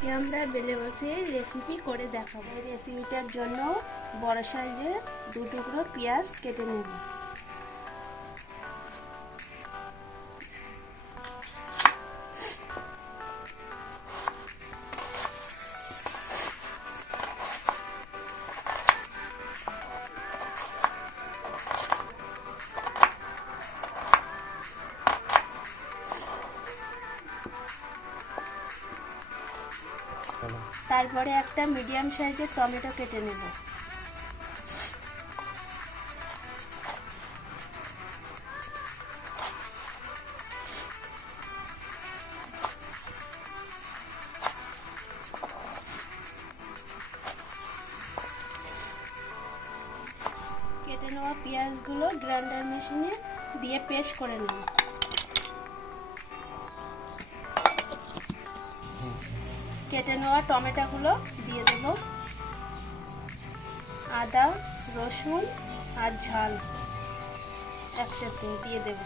আজকে আমরা বেলে মাছের রেসিপি করে দেখাবো। এই রেসিপিটার জন্য বড় সাইজের 2 টুকরো পেঁয়াজ কেটে নেব। তারপরে একটা মিডিয়াম সাইজের টমেটো কেটে নেব। কেটে নেওয়া পেঁয়াজগুলো গ্রাইন্ডার মেশিনে দিয়ে পেস্ট করে নেব। কেটে নেওয়া টমেটোগুলো দিয়ে দেব। আদা, রসুন আর ঝাল একসাথে দিয়ে দেব।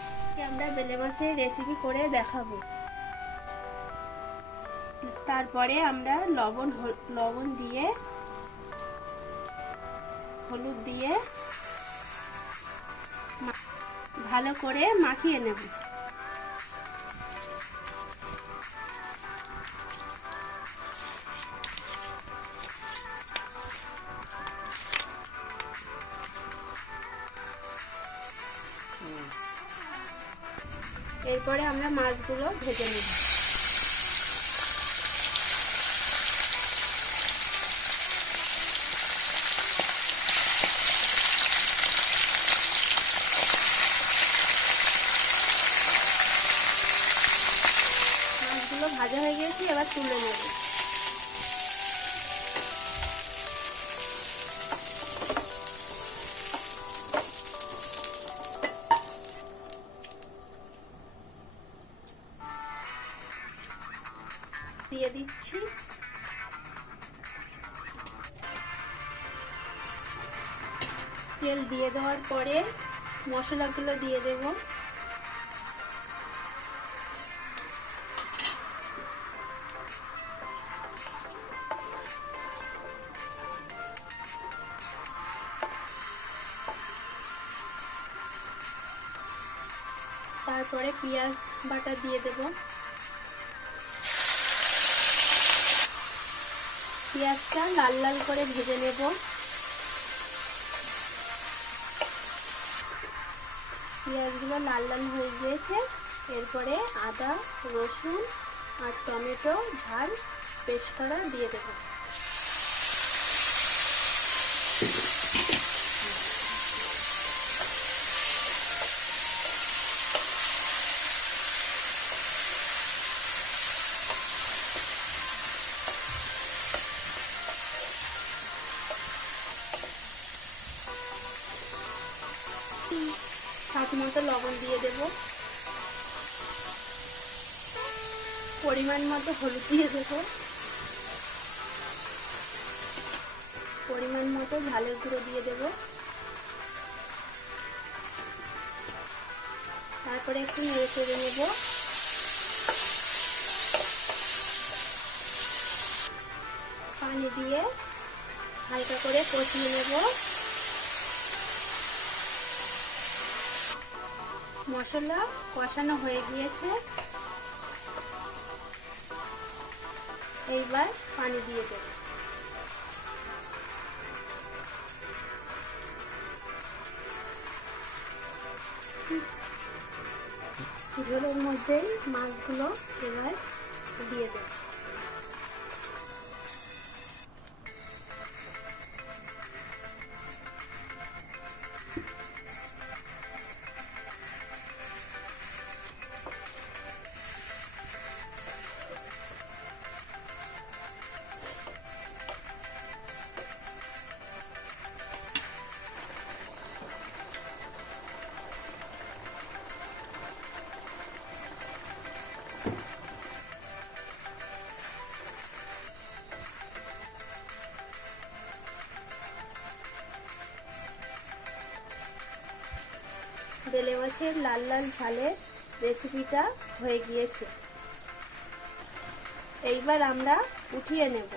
আমরা বেলে মাছের রেসিপি করে দেখাবো। তারপরে আমরা লবণ দিয়ে, হলুদ দিয়ে ভালো করে মাখিয়ে নেব। এরপরে আমরা মাছগুলো ভেজে নেব। মাছগুলো ভাজা হয়ে গেছে, এবার তুলে নেব। দিয়ে দিচ্ছি তেল। দিয়ে দেওয়ার পরে মশলাগুলো দিয়ে দেব। তারপরে পেঁয়াজ বাটা দিয়ে দেব। পেঁয়াজটা লাল লাল করে ভেজে নেব। পেঁয়াজগুলো লাল লাল হয়ে গিয়েছে। এরপরে আদা, রসুন আর টমেটো ঝাল পেস্ট করা দিয়ে দেব। স্বাদ মতো লবণ দিয়ে দেব। পরিমাণ মতো হলুদ দিয়ে দেব। পরিমাণ মতো ঝালের গুঁড়ো দিয়ে দেব। তারপরে একটু নেড়ে চেড়ে নেব। পানি দিয়ে হালকা করে কষিয়ে নেব। মশলা কষানো হয়ে গিয়েছে, এইবার পানি দিয়ে দেব। ঝোলের মধ্যে মাছগুলো এবার দিয়ে দেব। বেলে মাছের লাল লাল ঝালের রেসিপিটা হয়ে গিয়েছে। এইবার আমরা উঠিয়ে নেব।